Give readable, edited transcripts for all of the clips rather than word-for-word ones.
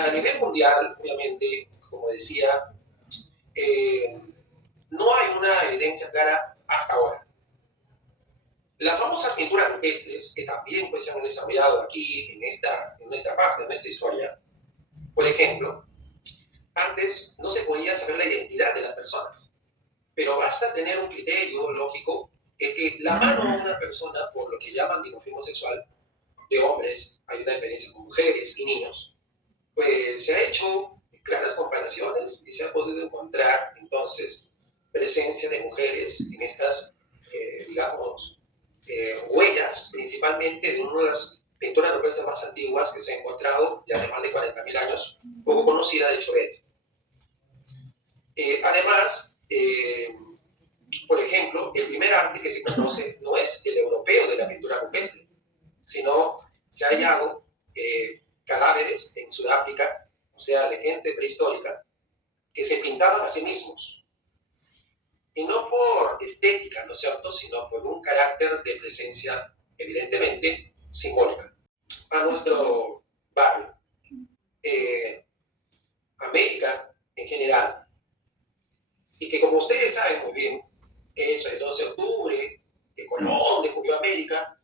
A nivel mundial, obviamente, como decía, eh, no hay una evidencia clara hasta ahora. Las famosas pinturas rupestres, que también pues, se han desarrollado aquí en nuestra parte, en nuestra historia, por ejemplo, antes no se podía saber la identidad de las personas, pero basta tener un criterio lógico que la mano de una persona, por lo que llaman dimorfismo sexual, de hombres, hay una experiencia con mujeres y niños, pues se ha hecho claras comparaciones y se ha podido encontrar entonces presencia de mujeres en estas, digamos, huellas, principalmente de una de las pinturas rupestres más antiguas que se ha encontrado, ya de más de 40.000 años, poco conocida de Chauvet. Además, por ejemplo, el primer arte que se conoce no es el europeo de la pintura rupestre, sino se ha hallado cadáveres en Sudáfrica, o sea, de gente prehistórica, que se pintaban a sí mismos. Y no por estética, ¿no es cierto?, sino por un carácter de presencia, evidentemente, simbólica. A nuestro barrio, América en general, y que como ustedes saben muy bien, eso, el 12 de octubre, que Colón descubrió América,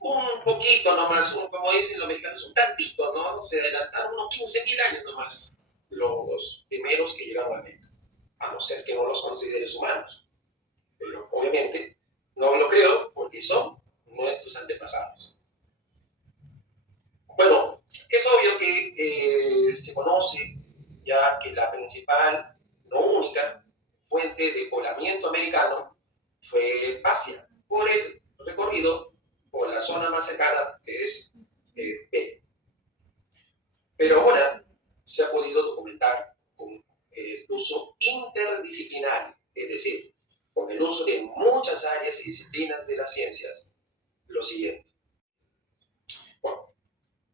un poquito nomás, como dicen los mexicanos, un tantito, ¿no? Se adelantaron unos 15.000 años nomás los primeros que llegaron a América, a no ser que no los consideres humanos. Pero obviamente no lo creo porque son nuestros antepasados. Bueno, es obvio que se conoce ya que la principal, no única, fuente de poblamiento americano fue Asia, por el recorrido por la zona más cercana que es Perú. Pero ahora se ha podido documentar con el uso interdisciplinario, es decir, con el uso de muchas áreas y disciplinas de las ciencias, lo siguiente. Bueno,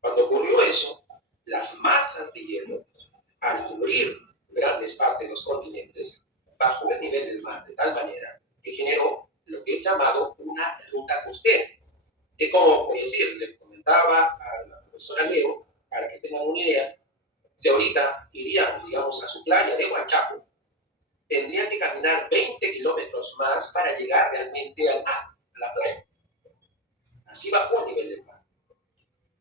cuando ocurrió eso, las masas de hielo, al cubrir grandes partes de los continentes, bajó el nivel del mar de tal manera que generó lo que es llamado una ruta costera, que como por decir, le comentaba a la profesora Leo, para que tengan una idea, si ahorita irían, digamos, a su playa de Huachaco, tendrían que caminar 20 kilómetros más para llegar realmente al mar, a la playa. Así bajó el nivel del mar.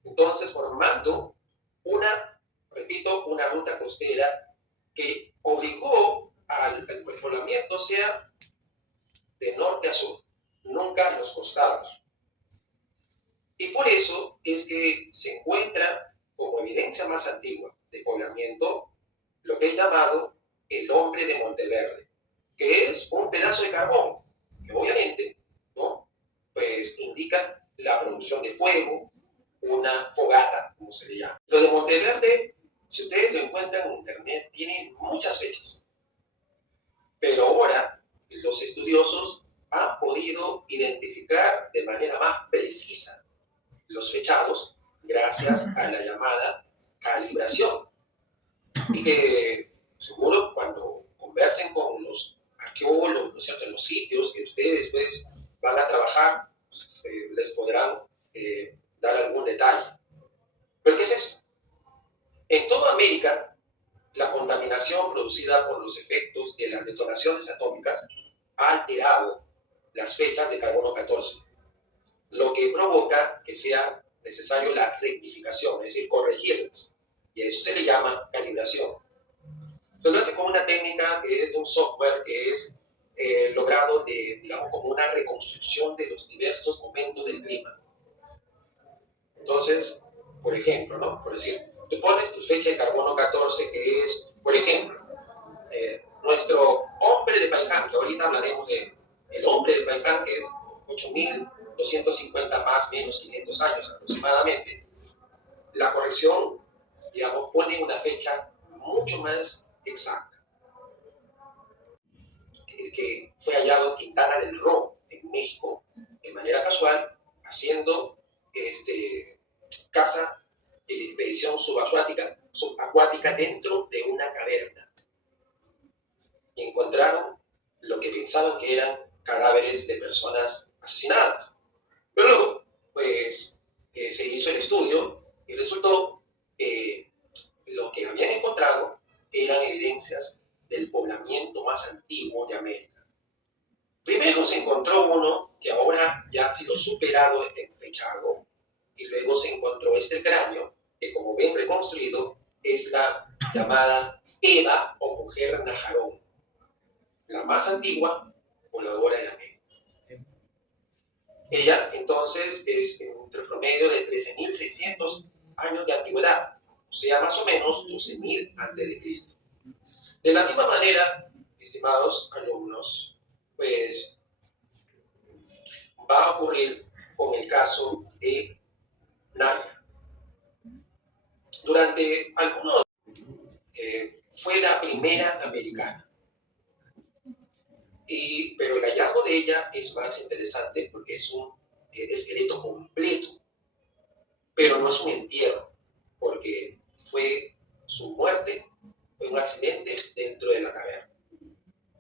Entonces, formando una, repito, una ruta costera que obligó al que el poblamiento sea de norte a sur, nunca a los costados. Y por eso es que se encuentra como evidencia más antigua de poblamiento lo que es llamado el hombre de Monteverde, que es un pedazo de carbón, que obviamente, ¿no?, pues indica la producción de fuego, una fogata, como se le llama. Lo de Monteverde, si ustedes lo encuentran en internet, tiene muchas fechas, pero ahora los estudiosos han podido identificar de manera más precisa los fechados gracias a la llamada calibración. Y que seguro cuando conversen con los arqueólogos, ¿no es cierto?, en los sitios que ustedes después van a trabajar, pues, les podrán dar algún detalle. ¿Pero qué es eso? En toda América, la contaminación producida por los efectos de las detonaciones atómicas ha alterado las fechas de carbono 14, lo que provoca que sea necesario la rectificación, es decir, corregirlas. Y a eso se le llama calibración. Se lo hace con una técnica que es de un software que es logrado de, digamos, como una reconstrucción de los diversos momentos del clima. Entonces, por ejemplo, ¿no?, por decir, tú pones tu fecha de carbono 14, que es, por ejemplo, nuestro hombre de Paiján, que ahorita hablaremos de el hombre de Paiján, que es 8.250 más menos 500 años aproximadamente. La corrección, digamos, pone una fecha mucho más exacta, que fue hallado en Quintana del Roo, en México, de manera casual, haciendo caza y expedición subacuática dentro de una caverna. Y encontraron lo que pensaban que eran cadáveres de personas asesinadas. Pero luego, pues, se hizo el estudio y resultó que encontrado eran evidencias del poblamiento más antiguo de América. Primero se encontró uno que ahora ya ha sido superado en fechado, y luego se encontró este cráneo, que como ven reconstruido, es la llamada Eva o mujer Najarón, la más antigua pobladora de América. Ella entonces es un promedio de 13.600 años de antigüedad, o sea, más o menos 12.000 a.C. De la misma manera, estimados alumnos, pues va a ocurrir con el caso de Naya. Durante algunos fue la primera americana, pero el hallazgo de ella es más interesante porque es un esqueleto completo, pero no es un entierro, porque fue su muerte, fue un accidente dentro de la caverna.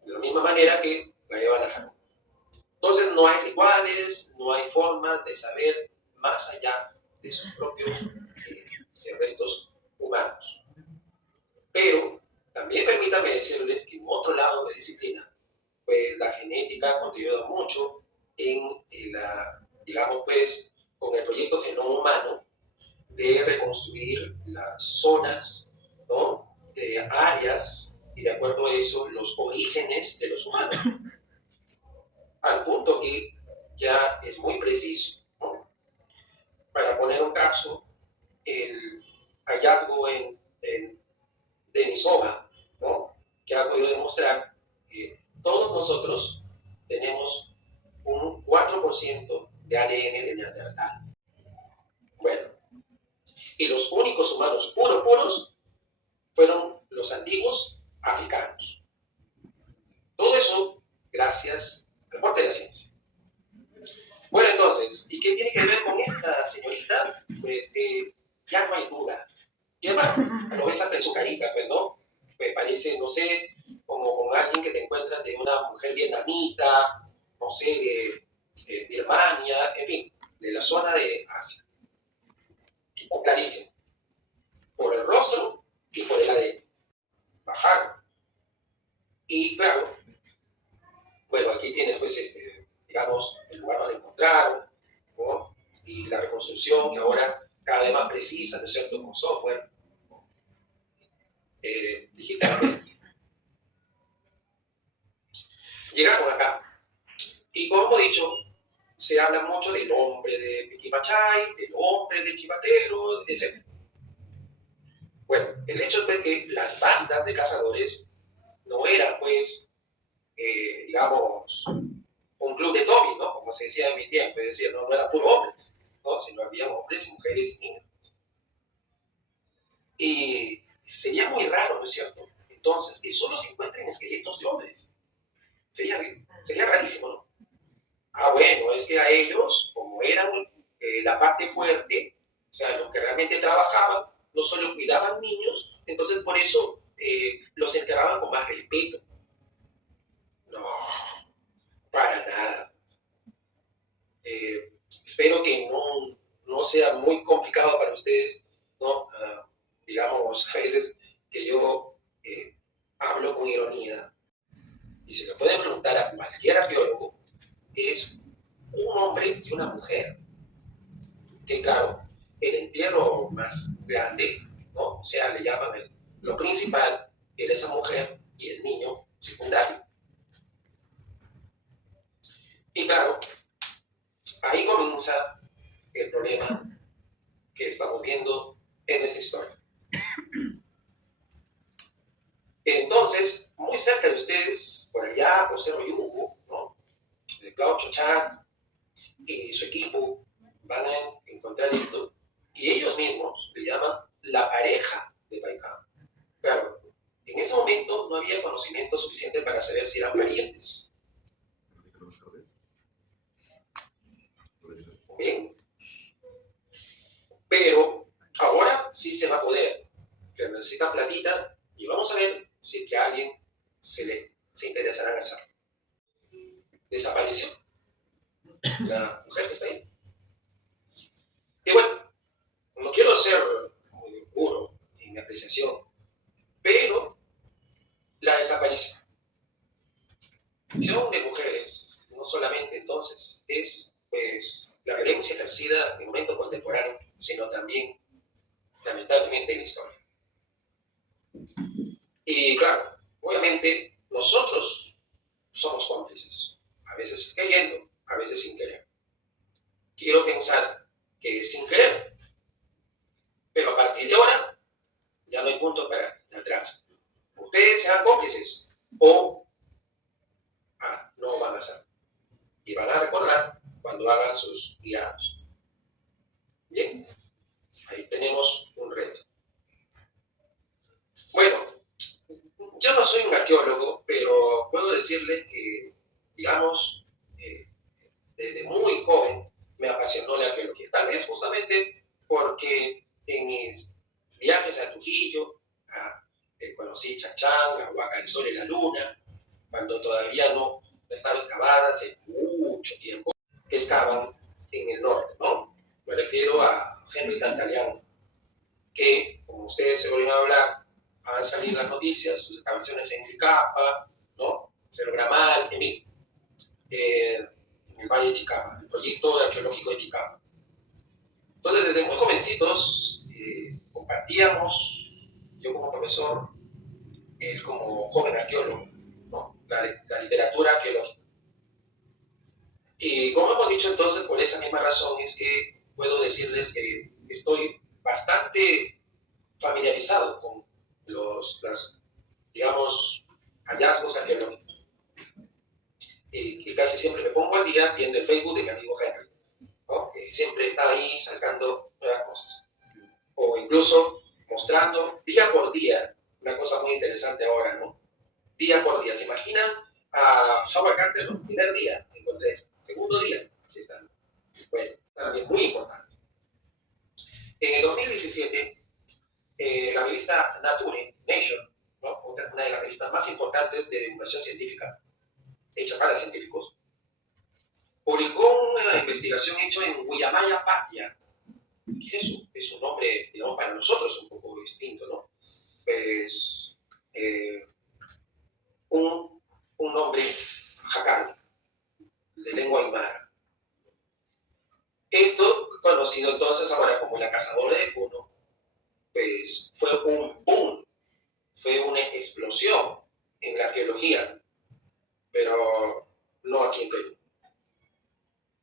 De la misma manera que la Eva Najarón. Entonces no hay rituales, no hay formas de saber más allá de sus propios restos humanos. Pero también permítanme decirles que en otro lado de disciplina, pues la genética ha contribuido mucho en digamos pues, con el proyecto Genoma Humano, de reconstruir las zonas, ¿no? Áreas, y de acuerdo a eso, los orígenes de los humanos, al punto que ya es muy preciso, ¿no? Para poner un caso, el hallazgo en Denisova, ¿no? Que ha podido demostrar que todos nosotros tenemos un 4% de ADN de Neandertal. Bueno, y los únicos humanos puros fueron los antiguos africanos. Todo eso gracias al aporte de la ciencia. Bueno, entonces, ¿y qué tiene que ver con esta señorita? Pues ya no hay duda. Y además, lo ves hasta en su carita, pues, ¿no? Pues parece, no sé, como con alguien que te encuentras de una mujer vietnamita, no sé, de Birmania, en fin, de la zona de Asia. O clarísimo. Por el rostro y por el ADN. Bajaron. Y claro, bueno, aquí tienes pues digamos, el lugar donde encontraron, ¿no? Y la reconstrucción que ahora cada vez más precisa, ¿no es cierto?, con software digital. Llegaron acá. Y como he dicho, se habla mucho del hombre de Piquimachay, del hombre de Chivatero, etc. Bueno, el hecho es que las bandas de cazadores no eran, pues, digamos, un club de Toby, ¿no? Como se decía en mi tiempo, es decir, no eran puros hombres, ¿no? Sino había hombres, mujeres y niños. Y sería muy raro, ¿no es cierto? Entonces, que solo se encuentren esqueletos de hombres. Sería rarísimo, ¿no? Ah, bueno, es que a ellos, como eran la parte fuerte, o sea, los que realmente trabajaban, no solo cuidaban niños, entonces por eso los enterraban con más respeto. No, para nada. Espero que no sea muy complicado para ustedes, ¿no? Digamos, a veces que yo hablo con ironía, y se lo pueden preguntar a cualquier arqueólogo, es un hombre y una mujer. Que claro, el entierro más grande, ¿no? O sea, le llaman lo principal, era esa mujer y el niño secundario. Y claro, ahí comienza el problema que estamos viendo en esta historia. Entonces, muy cerca de ustedes, por allá, por Cerro Yugo, ¿no? De Claudio Chochat y su equipo van a encontrar esto, y ellos mismos le llaman la pareja de Paikán. Claro, en ese momento no había conocimiento suficiente para saber si eran parientes. Bien. Pero ahora sí se va a poder, que necesita platita, y vamos a ver si es que a alguien se interesará en hacerlo. Desapareció la mujer que está ahí. Y bueno, no quiero ser muy duro en mi apreciación, entonces es pues la violencia ejercida en el momento contemporáneo, sino también, lamentablemente, en la historia. Y claro, obviamente nosotros somos cómplices, a veces queriendo, a veces sin querer. Quiero pensar que es sin querer, pero a partir de ahora ya no hay punto para atrás. Ustedes serán cómplices o no van a ser. Y van a recordar cuando hagan sus guiados. Bien, ahí tenemos un reto. Bueno, yo no soy un arqueólogo, pero puedo decirles que, digamos, desde muy joven me apasionó la arqueología. Tal vez justamente porque en mis viajes a Trujillo, conocí Chachán, la Huaca del Sol y la Luna, cuando todavía no estaba excavada hace mucho tiempo, que excavan en el norte, ¿no? Me refiero a Henry Tantaleano, que, como ustedes se oyen hablar, van a salir las noticias, sus excavaciones en Licapa, ¿no? Cerro Gramal, en fin, en el Valle de Chicama, el proyecto arqueológico de Chicama. Entonces, desde muy jovencitos compartíamos, yo como profesor, él como joven arqueólogo, ¿no? La literatura arqueológica. Y como hemos dicho entonces, por esa misma razón es que puedo decirles que estoy bastante familiarizado con digamos, hallazgos arqueológicos. Y casi siempre me pongo al día viendo el Facebook de mi amigo Henry, ¿no? Que siempre está ahí sacando nuevas cosas. O incluso mostrando día por día, una cosa muy interesante ahora, ¿no? Día por día. ¿Se imaginan a Howard Carter, ¿no? Primer día, encontré eso. Segundo día, así está. Bueno, también muy importante. En el 2017, la revista Nature, ¿no? Una de las revistas más importantes de divulgación científica, hecha para científicos, publicó una investigación hecha en Guayamaya Patia. ¿Qué es eso? Es un nombre, digamos, para nosotros un poco distinto, ¿no? Pues un nombre jacal, de lengua aymara. Esto, conocido entonces ahora como la cazadora de Puno, pues fue un boom, fue una explosión en la arqueología, pero no aquí en Perú.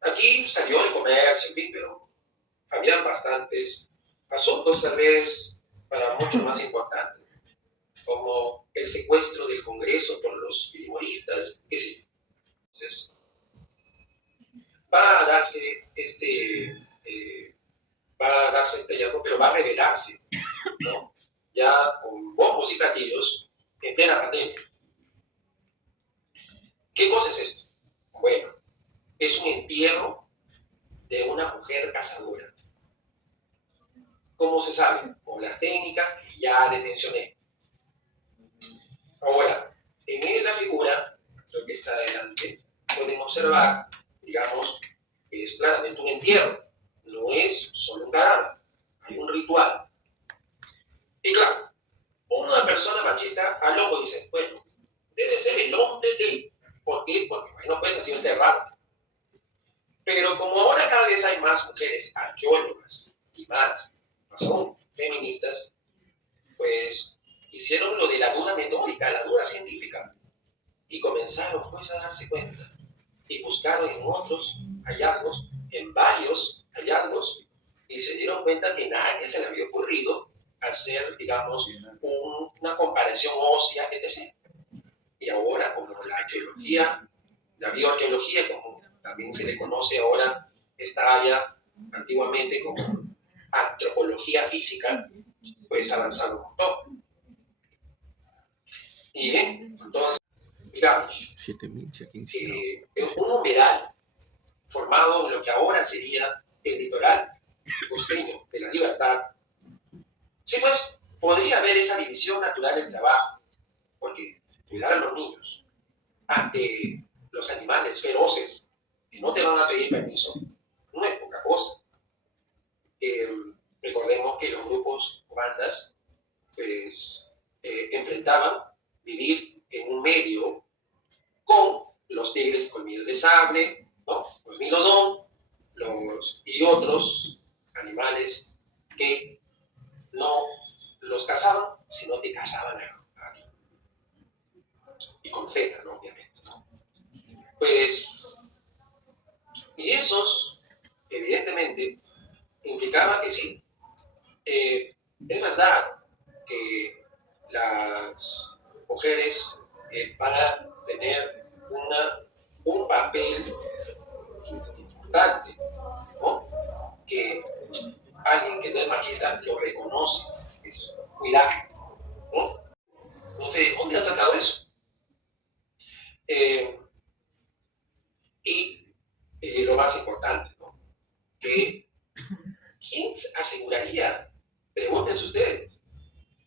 Aquí salió el comercio, en fin, pero habían bastantes asuntos tal vez para muchos más importantes, como el secuestro del Congreso por los fujimoristas, qué sé yo. Entonces, va a darse hallazgo, pero va a revelarse, ¿no? Ya con bombos y platillos en plena pandemia. ¿Qué cosa es esto? Bueno, es un entierro de una mujer cazadora. ¿Cómo se sabe? Con las técnicas que ya les mencioné. Ahora, en esta figura, creo que está adelante, pueden observar, digamos, que es claramente un entierro. No es solo un cadáver, hay un ritual. Y claro, una persona machista al ojo dice, bueno, debe ser el hombre de... ¿Por qué? Porque bueno, pues ha sido enterrado. Pero como ahora cada vez hay más mujeres arqueólogas y más son feministas, pues hicieron lo de la duda metódica, la duda científica, y comenzaron pues a darse cuenta y buscaron en otros hallazgos, en varios hallazgos, y se dieron cuenta que nadie se le había ocurrido hacer, digamos, una comparación ósea, etc. Y ahora, como la arqueología, la bioarqueología, como también se le conoce ahora esta área antiguamente como antropología física, pues ha avanzado un montón. Y bien, entonces, digamos, un humedal formado en lo que ahora sería el litoral costeño de la Libertad, sí, pues podría haber esa división natural del trabajo, porque cuidar a los niños ante los animales feroces que no te van a pedir permiso no es poca cosa. Recordemos que los grupos o bandas pues, enfrentaban vivir en un medio con los tigres colmillos de sable, ¿no? Los milodón y otros animales que no los cazaban, sino que cazaban a ti. Y con feta, ¿no? Obviamente, ¿no? Pues, y esos, evidentemente, implicaba que sí, es verdad que las mujeres van a tener un papel importante, ¿no? Que alguien que no es machista lo reconoce, es cuidar, ¿no? No sé, ¿dónde ha sacado eso? Eh, y lo más importante, ¿no? Que ¿quién aseguraría? Pregúntense ustedes,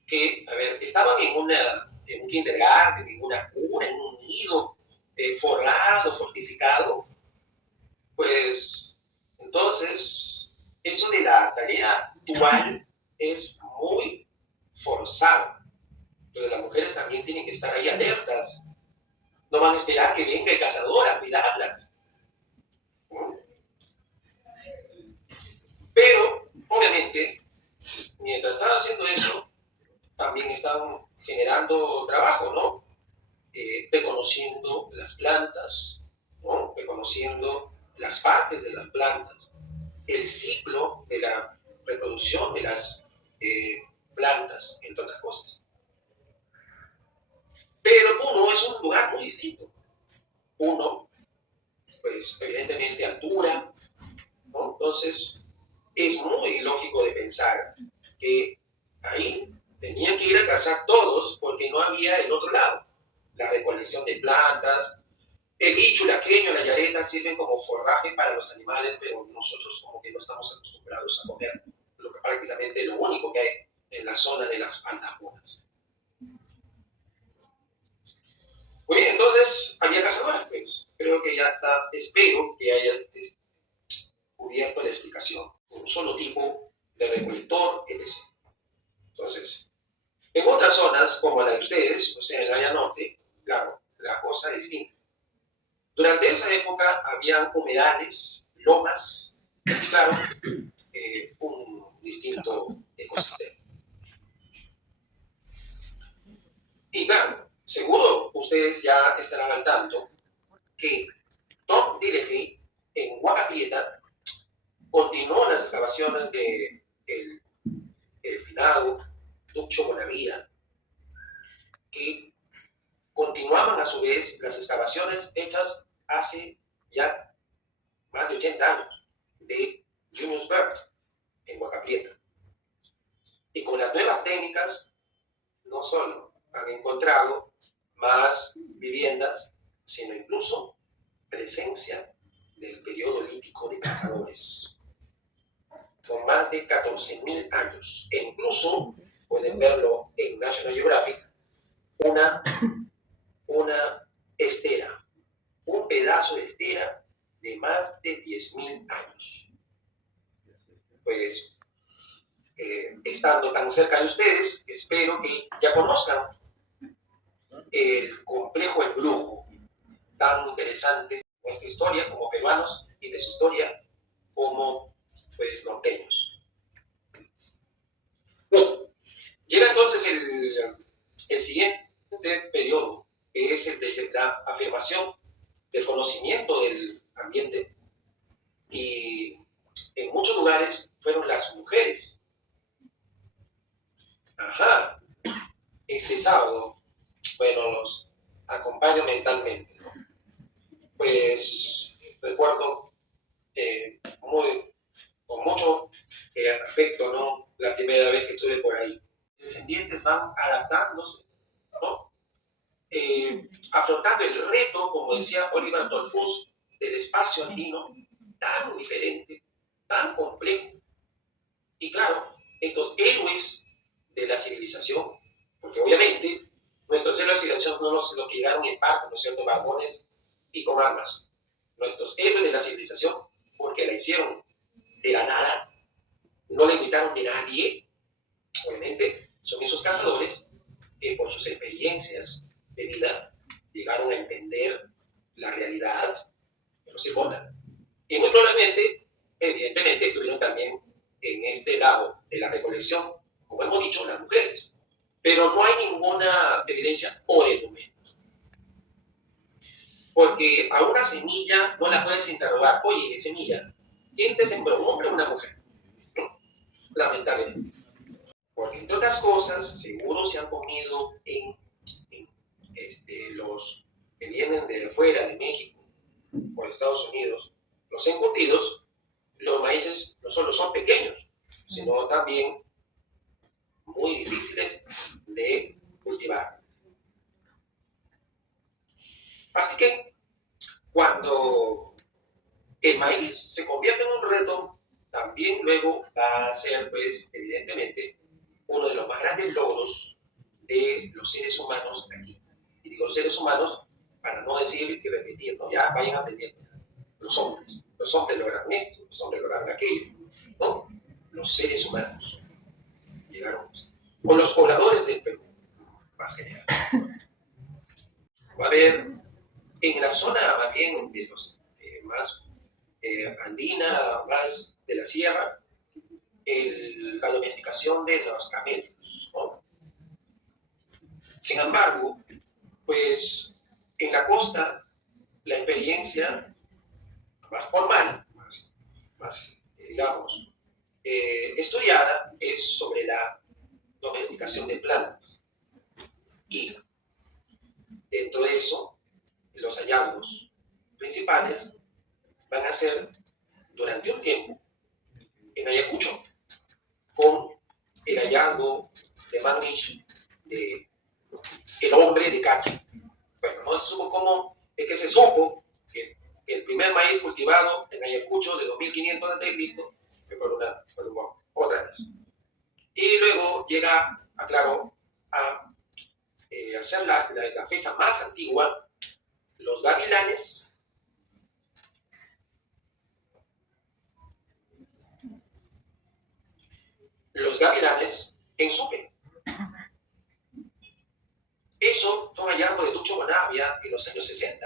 que, a ver, estaban en un kindergarten, en una cuna, en un nido, forrado, fortificado, pues entonces eso de la tarea dual es muy forzado. Entonces las mujeres también tienen que estar ahí alertas. No van a esperar que venga el cazador a cuidarlas. ¿No? Pero, obviamente, mientras están haciendo eso, también están generando trabajo, ¿no? Reconociendo las plantas, ¿no? Reconociendo las partes de las plantas, el ciclo de la reproducción de las plantas, entre otras cosas. Pero Puno es un lugar muy distinto. Puno, pues evidentemente altura, ¿no? Entonces, es muy lógico de pensar que ahí tenían que ir a cazar todos porque no había el otro lado. La recolección de plantas, el ichu, la queña, la yareta sirven como forraje para los animales, pero nosotros como que no estamos acostumbrados a comer prácticamente lo único que hay en la zona de las altas. Muy bien, entonces había cazadores, pues. Creo que ya está, espero que haya cubierto la explicación. Un solo tipo de recolector, etc. Entonces, en otras zonas, como la de ustedes, o sea, en el área norte, claro, la cosa es distinta. Durante esa época habían humedales, lomas, y claro, un distinto ecosistema. Y claro, seguro ustedes ya estarán al tanto que Tom Dillefield en Huaca Prieta continuó las excavaciones de el finado Duccio Bonavía, que continuaban a su vez las excavaciones hechas hace ya más de 80 años de Junius Berg en Huaca Prieta. Y con las nuevas técnicas, no solo han encontrado más viviendas, sino incluso presencia del periodo lítico de cazadores, con más de 14.000 años. E incluso pueden verlo en National Geographic, una estera, un pedazo de estera de más de 10.000 años. Pues, estando tan cerca de ustedes, espero que ya conozcan el complejo El Brujo, tan interesante de nuestra historia como peruanos y de su historia como pues norteños. Bueno, llega entonces el siguiente periodo, que es el de la afirmación del conocimiento del ambiente, y en muchos lugares fueron las mujeres. Ajá, este sábado, bueno, los acompaño mentalmente, ¿no? Pues recuerdo con mucho afecto, ¿no? La primera vez que estuve por ahí. Descendientes van adaptándose, ¿no? Afrontando el reto, como decía Oliver Dolphus, del espacio andino, tan diferente, tan complejo. Y claro, estos héroes de la civilización, porque obviamente nuestros héroes de la civilización no los que llegaron en barco, ¿no es cierto?, vagones y con armas. Nuestros héroes de la civilización, porque la hicieron de la nada, no le invitaron de nadie, obviamente, son esos cazadores que por sus experiencias de vida llegaron a entender la realidad, pero se votan. Y muy probablemente, evidentemente, estuvieron también en este lado de la recolección, como hemos dicho, las mujeres. Pero no hay ninguna evidencia por el momento. Porque a una semilla no la puedes interrogar, oye, semilla, ¿quién te sembró, un hombre o una mujer? ¿No? Lamentablemente. Porque entre otras cosas, seguro se han comido en los que vienen de fuera, de México o de Estados Unidos, los encurtidos, los maíces no solo son pequeños, sino también muy difíciles de cultivar. Así que cuando el maíz se convierte en un reto, también luego va a ser, pues, evidentemente, uno de los más grandes logros de los seres humanos aquí. Y digo seres humanos para no decir que repetir, ¿no? Ya vayan aprendiendo. Los hombres lograron esto, los hombres lograron aquello, ¿no? Los seres humanos llegaron. O los pobladores del Perú, más general. Va a haber en la zona más bien de los más andina, más de la sierra, la domesticación de los camellos, ¿no? Sin embargo, pues en la costa la experiencia más formal, más digamos, estudiada es sobre la domesticación de plantas. Y dentro de eso, los hallazgos principales van a ser durante un tiempo en Ayacucho, con el hallazgo de Magnish de el hombre de Cachi. Bueno, no se supo cómo es que se supo que el primer maíz cultivado en Ayacucho de 2500 a.C. fue por otra vez. Y luego llega, aclaro, a hacer la fecha más antigua, los gavilanes en Supe. Eso fue un hallazgo de Tucho Bonavia en los años 60.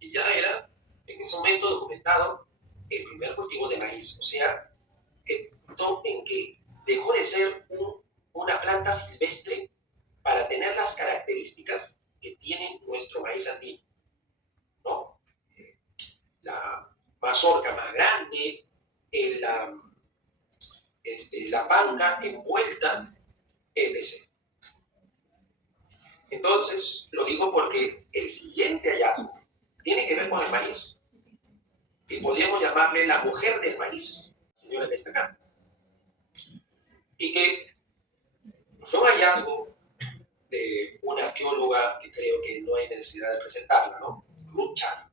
Y ya era, en ese momento, documentado el primer cultivo de maíz. O sea, el punto en que dejó de ser una planta silvestre para tener las características que tiene nuestro maíz andino, ¿no? La mazorca más grande, la panca envuelta, etc. Entonces, lo digo porque el siguiente hallazgo tiene que ver con el maíz. Y podríamos llamarle la mujer del maíz, señora que está acá. Y que fue un hallazgo de una arqueóloga que creo que no hay necesidad de presentarla, ¿no? Ruth Charlie.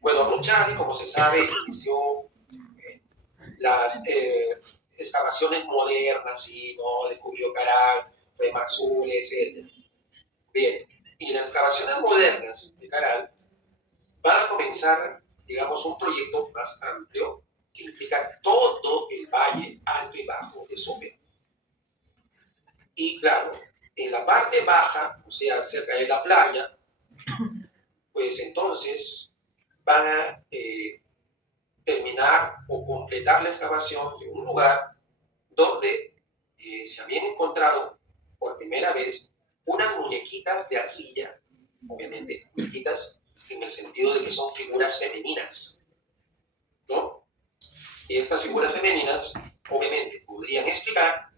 Bueno, Ruth Charlie, como se sabe, inició las excavaciones modernas, ¿sí? ¿No? Descubrió Caral, fue Maxul, etc. Bien, y las excavaciones modernas de Caral van a comenzar, digamos, un proyecto más amplio que implica todo el valle alto y bajo de Supe. Y claro, en la parte baja, o sea, cerca de la playa, pues entonces van a terminar o completar la excavación de un lugar donde se habían encontrado por primera vez unas muñequitas de arcilla, obviamente muñequitas en el sentido de que son figuras femeninas, ¿no? Y estas figuras femeninas, obviamente, podrían explicar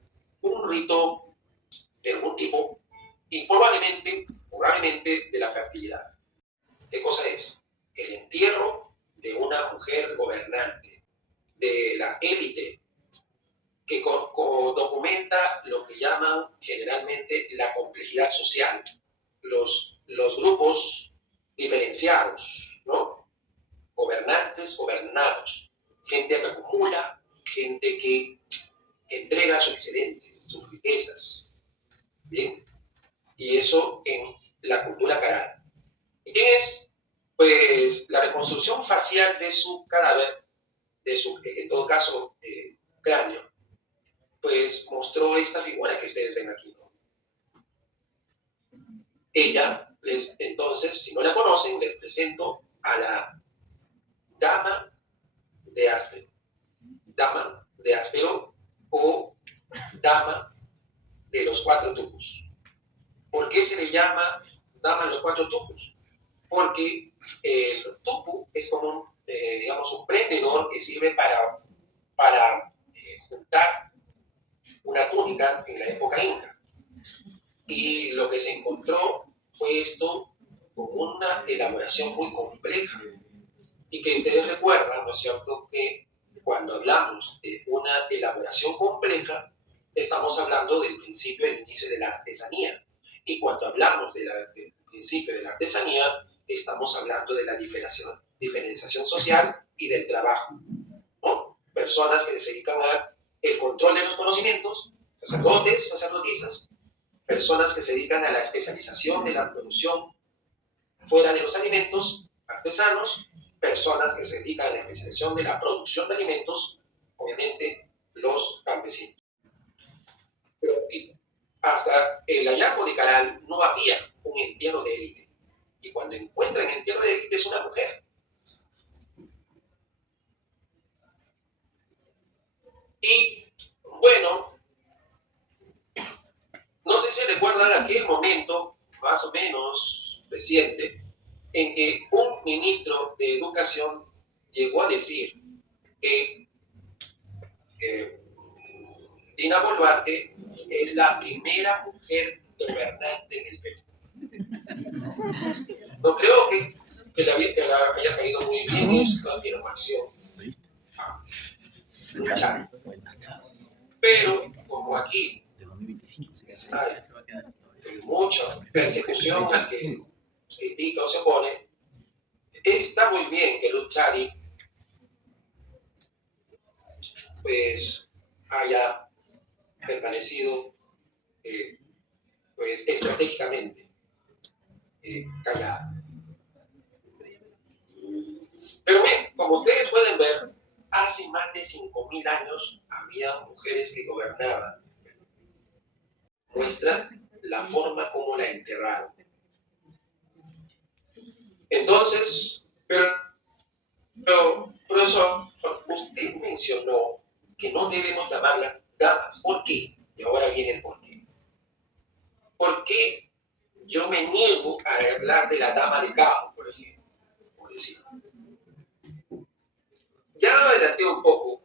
un rito de algún tipo y probablemente de la fertilidad. ¿Qué cosa es? El entierro de una mujer gobernante, de la élite, que documenta lo que llaman generalmente la complejidad social, los grupos diferenciados, ¿no? Gobernantes, gobernados, gente que acumula, gente que entrega su excedente, sus riquezas, ¿bien? Y eso en la cultura caral. ¿Y quién es? Pues la reconstrucción facial de su cadáver, en todo caso, cráneo, pues mostró esta figura que ustedes ven aquí, ¿no? Ella, entonces, si no la conocen, les presento a la dama de áspero. Dama de áspero o dama de los 4 tubos. ¿Por qué se le llama dama de los 4 tubos? Porque el tupu es como un, digamos, un prendedor que sirve para juntar una túnica en la época inca. Y lo que se encontró fue esto con una elaboración muy compleja. Y que ustedes recuerdan, ¿no es cierto?, que cuando hablamos de una elaboración compleja, estamos hablando del principio del inicio de la artesanía. Y cuando hablamos del principio de la artesanía, estamos hablando de la diferenciación social y del trabajo, ¿no? Personas que se dedican al control de los conocimientos, sacerdotes, sacerdotisas, personas que se dedican a la especialización de la producción fuera de los alimentos, artesanos, personas que se dedican a la especialización de la producción de alimentos, obviamente los campesinos. Pero hasta el hallazgo de Caral no había un entierro de élite. Y cuando encuentran entierro de élite es una mujer. Y bueno, no sé si recuerdan aquel momento, más o menos reciente, en que un ministro de Educación llegó a decir que Dina Boluarte es la primera mujer gobernante en el Perú. No creo que le haya caído muy bien esta afirmación a Luchar. Pero como aquí hay mucha persecución al que se critica o se opone, está muy bien que Luchari pues haya permanecido pues estratégicamente callada. Pero bien, como ustedes pueden ver, hace más de 5.000 años había mujeres que gobernaban. Muestra la forma como la enterraron. Entonces, pero profesor, usted mencionó que no debemos llamarlas damas. ¿Por qué? Y ahora viene el por qué. ¿Por qué yo me niego a hablar de la dama de Cabo, por ejemplo? Por decirlo. Ya adelanté un poco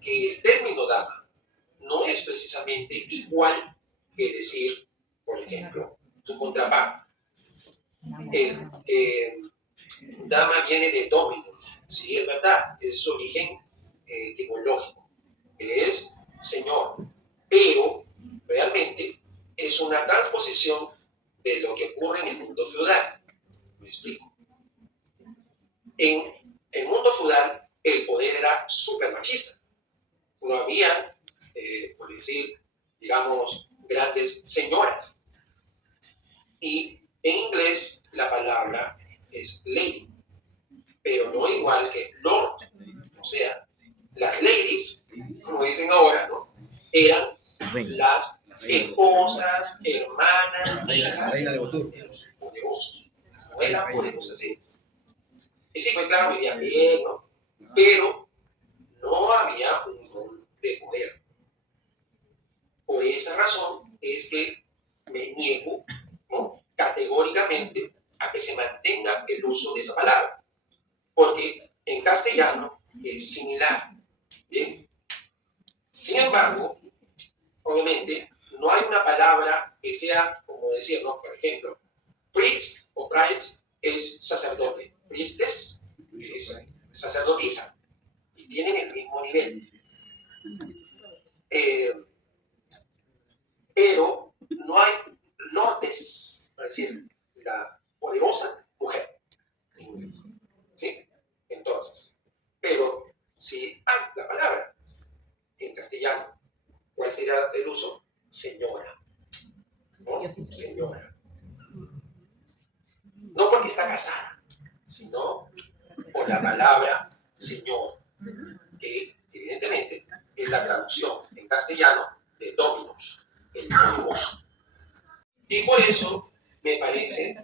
que el término dama no es precisamente igual que decir, por ejemplo, su contraparte. Dama viene de dominus, sí, es verdad, es su origen etimológico, es señor, pero realmente es una transposición de lo que ocurre en el mundo feudal. Me explico. En el mundo feudal el poder era súper machista. No había, por decir, digamos, grandes señoras. Y en inglés la palabra es lady, pero no igual que lord. O sea, las ladies, como dicen ahora, ¿no?, eran las esposas, hermanas, hijas de los poderosos. No eran poderosas ellas. Y sí, pues claro, vivían bien, ¿no? Pero no había un rol de poder. Por esa razón es que me niego, ¿no?, categóricamente a que se mantenga el uso de esa palabra, porque en castellano es similar. ¿Bien? Sin embargo, obviamente, no hay una palabra que sea, como decirlo, por ejemplo, priest o priest es sacerdote, priestess es sacerdotisa, y tienen el mismo nivel. Pero no hay lordes, es decir, la poderosa mujer. ¿Sí? Entonces, pero si hay la palabra en castellano, ¿cuál sería el uso? Señora. ¿No? Señora. No porque está casada, sino por la palabra señor, que evidentemente es la traducción en castellano de dominus, el poderoso. Y por eso me parece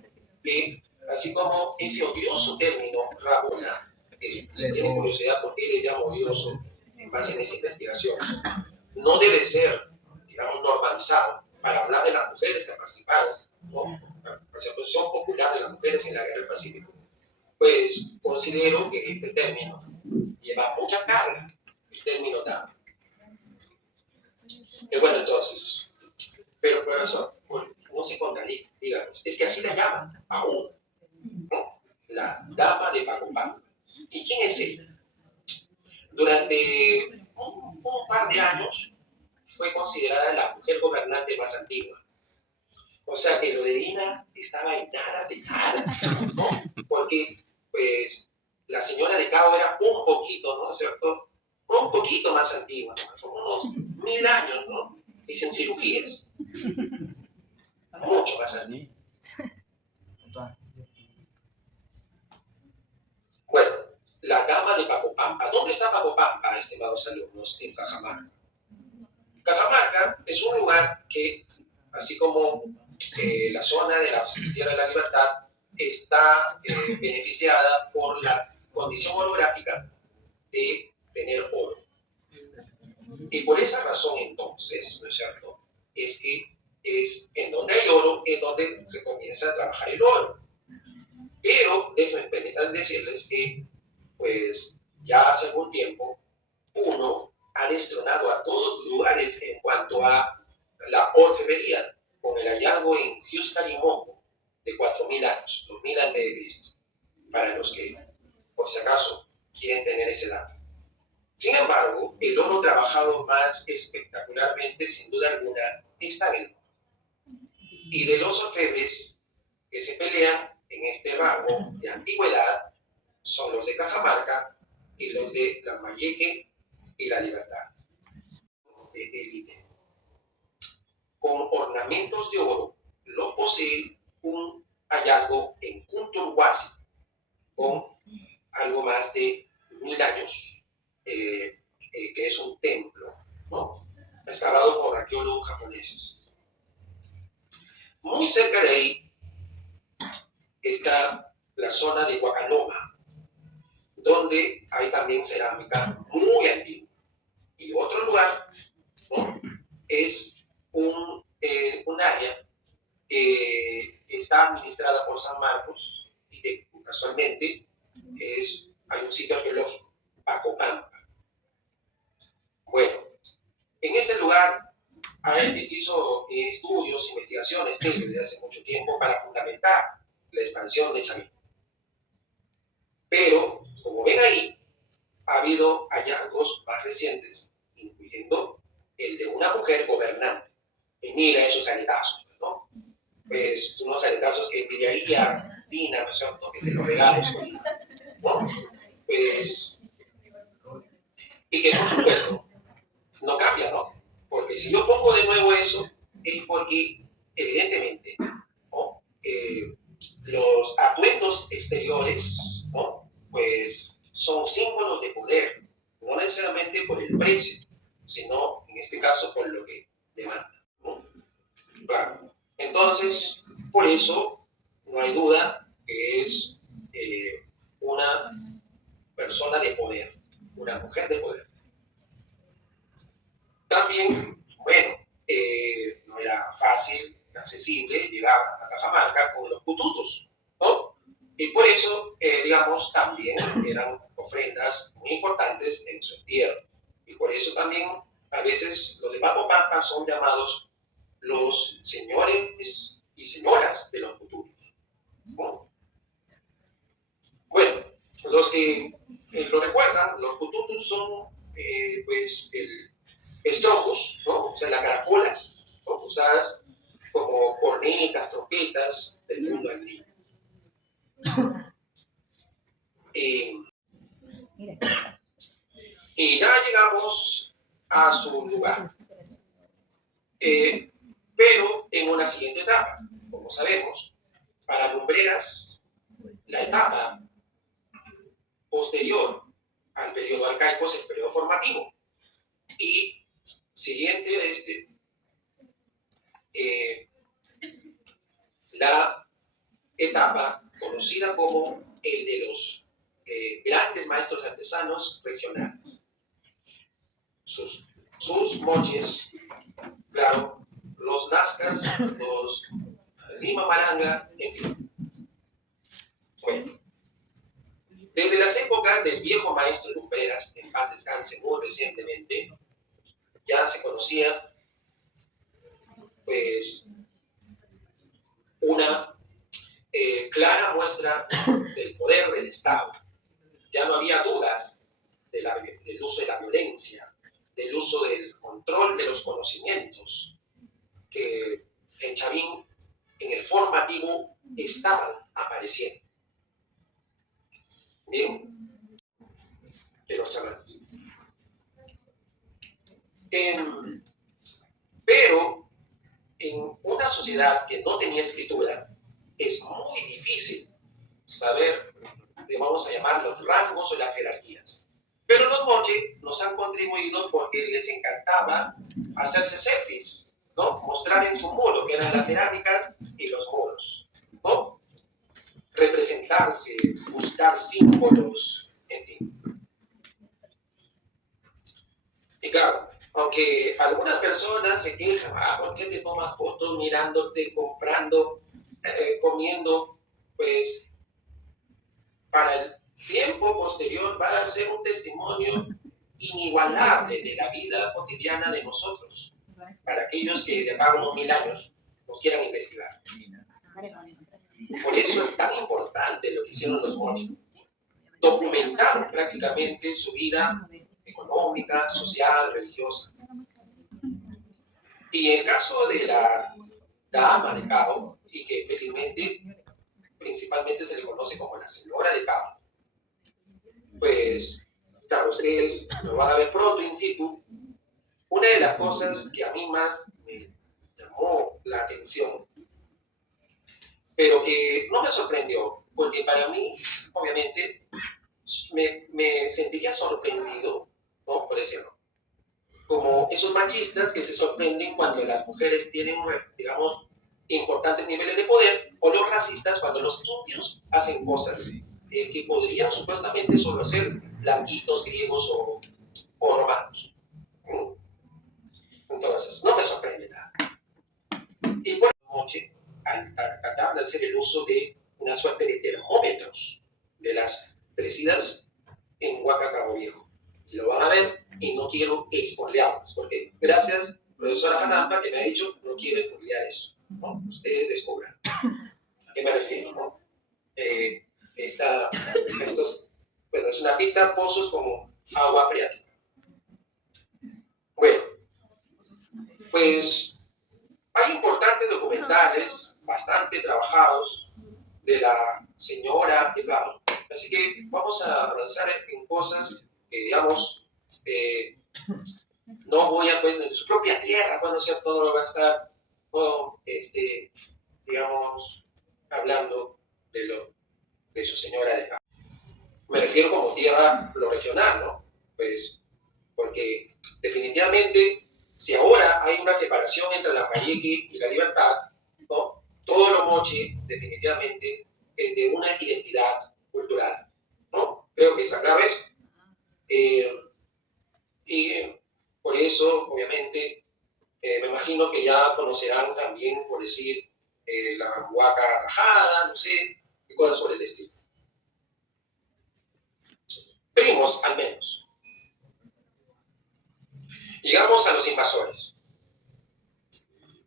que, así como ese odioso término Rabona si tiene curiosidad por qué le llamo odioso en base a esas investigaciones, no debe ser, digamos, normalizado para hablar de las mujeres que participaron, ¿no? La participación popular de las mujeres en la Guerra del Pacífico. Pues considero que este término lleva mucha carga, el término dama. Bueno, entonces, pero profesor, no se contradice, digamos, es que así la llaman aún, ¿no? La dama de Pacopampa. ¿Y quién es ella? Durante un par de años fue considerada la mujer gobernante más antigua. O sea que lo de Dina estaba en nada de nada, ¿no? Porque, pues, la señora de Cao era un poquito, ¿no es cierto? Un poquito más antigua, son unos 1000 años, ¿no? Y sin cirugías. Mucho más antigua. Bueno, la dama de Pacopampa. ¿Dónde está Pacopampa, estimados alumnos? En Cajamarca. Cajamarca es un lugar que, así como la zona de la Sierra de la Libertad, está beneficiada por la condición orográfica de tener oro. Y por esa razón, entonces, ¿no es cierto? Es que es en donde hay oro, es donde se comienza a trabajar el oro. Pero déjenme permitan decirles que, pues, ya hace algún tiempo, uno ha destronado a todos los lugares en cuanto a la orfebrería, con el hallazgo en Huascarimoco de 4000 años, 2000 a.C., para los que, por si acaso, quieren tener ese dato. Sin embargo, el oro trabajado más espectacularmente, sin duda alguna, está en el oro. Y de los orfebres que se pelean en este rango de antigüedad son los de Cajamarca y los de Lambayeque y La Libertad, de élite. Con ornamentos de oro, lo posee un hallazgo en Cunturhuasi, con algo más de 1000 años, que es un templo, ¿no? Excavado por arqueólogos japoneses. Muy cerca de ahí está la zona de Huacaloma, donde hay también cerámica muy antigua. Y otro lugar, ¿no? Es un área que está administrada por San Marcos y que casualmente hay un sitio arqueológico, Pacopampa. Bueno, en este lugar hizo estudios, investigaciones desde hace mucho tiempo para fundamentar la expansión de Chavín. Pero, como ven ahí, ha habido hallazgos más recientes, incluyendo el de una mujer gobernante. Y mira esos aretazos, ¿no? Pues unos aretazos que envidiaría Dina, ¿no es cierto? Que se los regale su hija, ¿no? Pues, y que por supuesto no cambia, ¿no? Porque si yo pongo de nuevo eso, es porque evidentemente, ¿no? Los atuendos exteriores, ¿no? Pues son símbolos de poder, no necesariamente por el precio, sino en este caso por lo que demanda, ¿no? Claro. Entonces, por eso no hay duda que es una persona de poder, una mujer de poder. También, bueno, no era fácil, accesible llegar a Cajamarca con los cututos, ¿no? Y por eso, digamos, también eran ofrendas muy importantes en su entierro. Y por eso también, a veces, los de Pacopampa son llamados los señores y señoras de los cututos, ¿no? Bueno, los que lo recuerdan, los cututos son, pues, el estrojos, ¿no? O sea, las caracolas, ¿no? Usadas como cornetas, trompetas del mundo andino. Y ya llegamos a su lugar, pero en una siguiente etapa. Como sabemos, para Lumbreras, la etapa posterior al periodo arcaico es el periodo formativo. Y siguiente a este, la etapa conocida como el de los grandes maestros artesanos regionales. Sus moches, claro, los nazcas, los Lima Malanga, en fin. Bueno, desde las épocas del viejo maestro Lumbreras, en paz descanse muy recientemente, ya se conocía pues una clara muestra del poder del Estado. Ya no había dudas del uso de la violencia, del uso del control de los conocimientos que en Chavín, en el formativo, estaban apareciendo. Bien, de los chamanes. Pero en una sociedad que no tenía escritura, es muy difícil saber, vamos a llamar los rangos o las jerarquías. Pero los moche nos han contribuido porque les encantaba hacerse selfies, ¿no? Mostrar en su muro, que eran las cerámicas y los muros, ¿no? Representarse, buscar símbolos, en fin. Y claro, aunque algunas personas se quejan, ¿por qué te tomas fotos mirándote, comprando, comiendo? Pues para el tiempo posterior va a ser un testimonio inigualable de la vida cotidiana de nosotros, para aquellos que de acá a unos 1000 años nos quieran investigar. Por eso es tan importante lo que hicieron los moches. Documentaron prácticamente su vida económica, social, religiosa. Y el caso de la dama de Cao, y que felizmente principalmente se le conoce como la señora de Cao, pues claro, ustedes lo van a ver pronto in situ. Una de las cosas que a mí más me llamó la atención, pero que no me sorprendió, porque para mí, obviamente, me sentiría sorprendido, ¿no? Por decirlo, como esos machistas que se sorprenden cuando las mujeres tienen, digamos, importantes niveles de poder, o los racistas cuando los indios hacen cosas que podrían supuestamente solo hacer blanquitos, griegos o romanos. Entonces, no me sorprende nada. Y por la noche, al tratar de hacer el uso de una suerte de termómetros de las crecidas en Huaca Cabo Viejo. Y lo van a ver y no quiero spoilearlos, porque gracias, profesora Janampa, que me ha dicho, no quiero spoilear eso, ¿no? Ustedes descubran. ¿A qué me refiero, no? Bueno, es una pista, pozos como agua freática. Bueno, pues hay importantes documentales, bastante trabajados, de la señora de Cao. Así que vamos a avanzar en cosas que, digamos, no voy a, pues, en su propia tierra, bueno, ¿cierto? No lo va a estar, no, digamos, hablando de su señora de Cao. Me refiero como tierra, lo regional, ¿no? Pues, porque definitivamente, si ahora hay una separación entre la Marique y la Libertad, ¿no? Todo lo moche, definitivamente, es de una identidad cultural, ¿no? Creo que está claro eso. Y por eso, obviamente, me imagino que ya conocerán también, por decir, la huaca rajada, no sé, y cosas por el estilo. Primos, al menos. Llegamos a los invasores.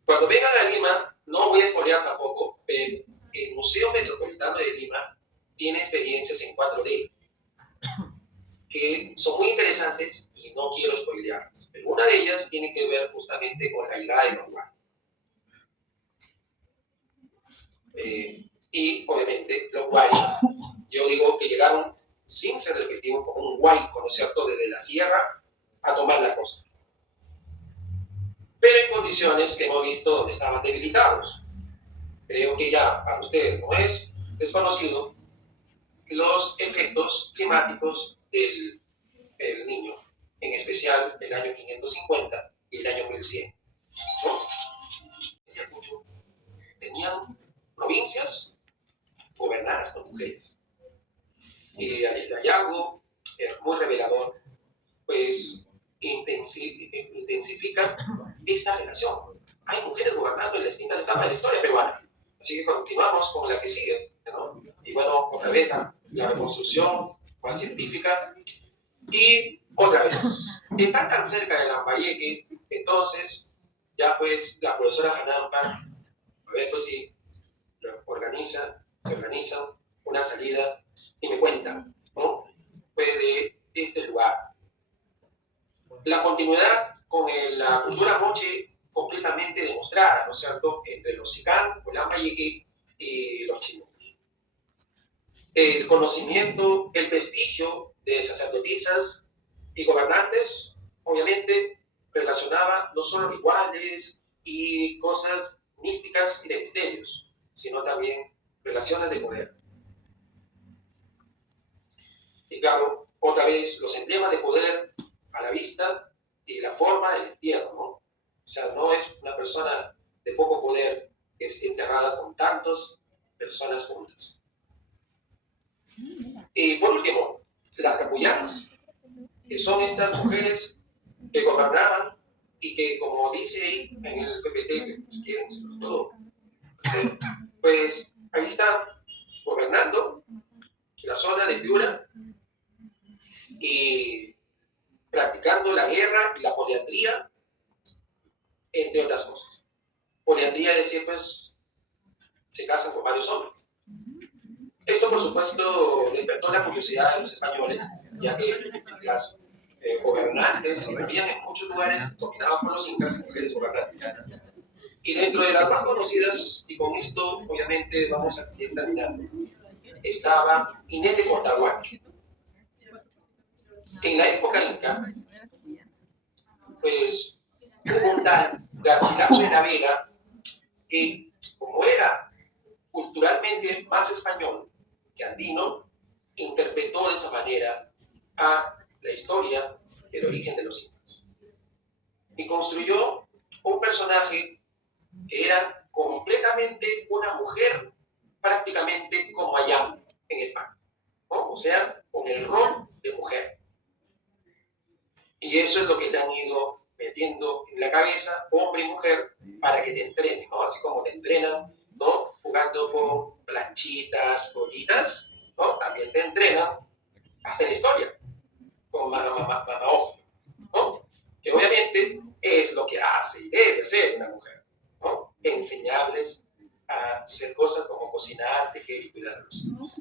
Cuando vengan a Lima, no voy a spoilear tampoco, pero el Museo Metropolitano de Lima tiene experiencias en 4D que son muy interesantes y no quiero spoilearlas. Pero una de ellas tiene que ver justamente con la llegada de los guay. Y obviamente los guay, yo digo que llegaron sin ser despectivos como un guay, ¿no es cierto?, desde la sierra a tomar la costa. Pero en condiciones que hemos visto donde estaban debilitados. Creo que ya para ustedes no es desconocido los efectos climáticos del Niño, en especial el año 550 y el año 1100. ¿No? Ayacucho tenían provincias gobernadas por mujeres. el hallazgo es muy revelador, pues intensifica esta relación. Hay mujeres gobernando en las distintas etapas de la historia peruana. Así que continuamos con la que sigue, ¿no? Y bueno, otra vez la reconstrucción más científica. Y otra vez, está tan cerca de Lambayeque, entonces ya pues la profesora Hanampa, a ver pues si se organizan una salida y me cuentan, ¿no? Pues de este lugar. La continuidad con la cultura moche completamente demostrada, ¿no es cierto?, entre los Sicán, Lambayeque y los chinos. El conocimiento, el prestigio de sacerdotisas y gobernantes, obviamente, relacionaba no solo rituales y cosas místicas y de misterios, sino también relaciones de poder. Y claro, otra vez, los emblemas de poder a la vista y la forma del entierro, ¿no? O sea, no es una persona de poco poder que esté enterrada con tantas personas juntas. Y por último, las capullanas, que son estas mujeres que gobernaban y que, como dice ahí en el PPT, que si quieren, se los puedo hacer, pues ahí están gobernando la zona de Piura y practicando la guerra y la poliandría, entre otras cosas. Poliandría es decir, pues, se casan con varios hombres. Esto, por supuesto, despertó la curiosidad de los españoles, ya que las gobernantes vivían en muchos lugares dominados por los incas, mujeres gobernantes. Y dentro de las más conocidas, y con esto obviamente vamos a ir terminando, estaba Inés de Cortahuancho. En la época inca, pues hubo un tal Garcilaso de la Vega que, como era culturalmente más español que andino, interpretó de esa manera a la historia del origen de los incas. Y construyó un personaje que era completamente una mujer, prácticamente como allá en España, ¿no? O sea, con el rol de mujer. Y eso es lo que te han ido metiendo en la cabeza, hombre y mujer, para que te entrenen, ¿no? Así como te entrenan, ¿no? Jugando con planchitas, pollitas, ¿no? También te entrenan hasta en la historia, con mamá ojo, ¿no? Que obviamente es lo que hace y debe ser una mujer, ¿no? Enseñarles a hacer cosas como cocinar, tejer y cuidar a los hijos.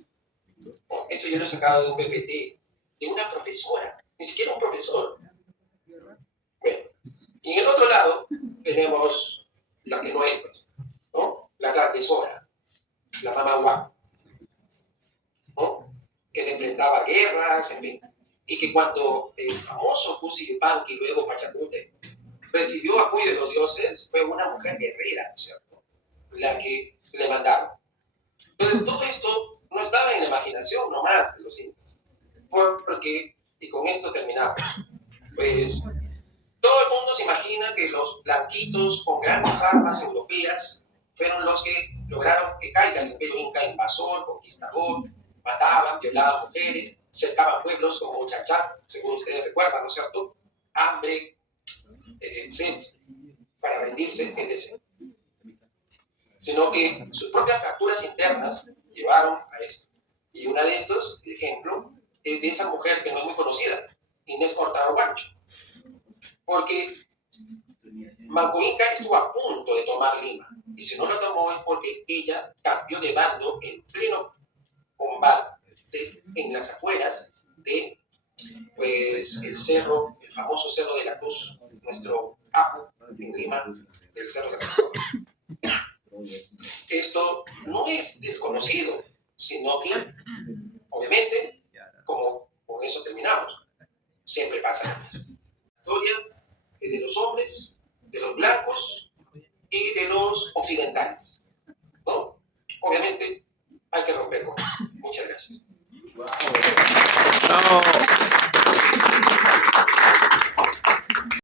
¿No? Eso yo lo he sacado de un PPT, de una profesora, ni siquiera un profesor. Bueno, y en el otro lado tenemos la que no es, ¿no? La transgresora, la mamá guapa, ¿no? Que se enfrentaba a guerras, en fin, y que cuando el famoso Cusi Yupanqui y luego Pachacute recibió apoyo de los dioses, fue una mujer guerrera, ¿no es cierto?, la que le mandaron. Entonces, todo esto no estaba en la imaginación nomás de los incas, porque, y con esto terminamos, pues todo el mundo se imagina que los blanquitos con grandes armas europeas fueron los que lograron que caiga el imperio inca invasor, conquistador, mataban, violaban mujeres, cercaban pueblos como Chachá, según ustedes recuerdan, ¿no es cierto? Hambre, sed, para rendirse, etc. Sino que sus propias fracturas internas llevaron a esto. Y una de estos, el ejemplo, es de esa mujer que no es muy conocida, Inés Cortahuancho. Porque Manco Inca estuvo a punto de tomar Lima, y si no lo tomó es porque ella cambió de bando en pleno combate en las afueras de pues, el cerro, el famoso Cerro de la Cruz, nuestro apu en Lima, del Cerro de la Cruz. Esto no es desconocido, sino que, obviamente, como con eso terminamos, siempre pasa lo mismo. La historia es de los hombres, de los blancos y de los occidentales, ¿no? Obviamente hay que romper con eso. Muchas gracias. Wow.